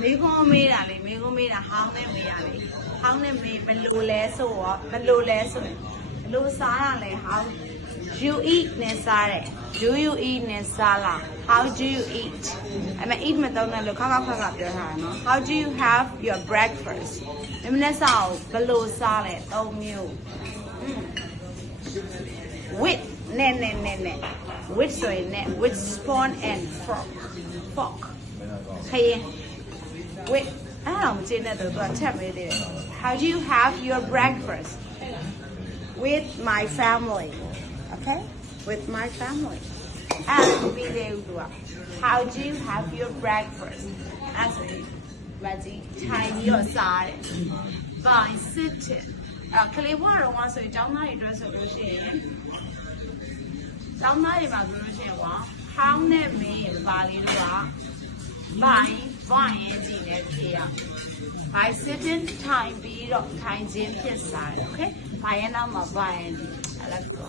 မေကွန်မေးတာလေမေကွန်မေးတာဟောင်းနဲ့မေးရလေဟောင်းနဲ့မေးဘလို့လဲဆိုတော့ဘလို့လဲဆိုရင်ဘလို့စားရလဲ how you eat နဲ့စားတယ် do you eat နဲ့စားလား how do you eat အဲ့မဲ့ eat မတော့နဲ့လို့ခါပြောထားတာနော် how do you have your breakfast ဒီမနေ့စားအောင်ဘလို့စားလဲ၃မျိုး with နဲ့ with ဆိုရင်နဲ့ with spoon and fork ခရင် with အဲ့တော့မကျင်းတဲ့သူကချက်ပေးသေးတယ် how do you have your breakfast with my family okay with my family and be there how do you have your breakfast as magic time your side by sitting ကလေးဘွားတော့ဆိုရင်ကျောင်းသားတွေအတွက်ဆိုလို့ရှိရင်ကျောင်းသားတွေမှာဆိုလို့ရှိရင်ဟောင်းနဲ့မင်းပါလေးတို့က by ရင်ကြည့်နေဖြေရ by sitting time ပြီးတော့ထိုင်ခြင်းဖြစ်စားတယ် okay ဘာရင်တော့မှာ by ရင်အဲ့ဒါ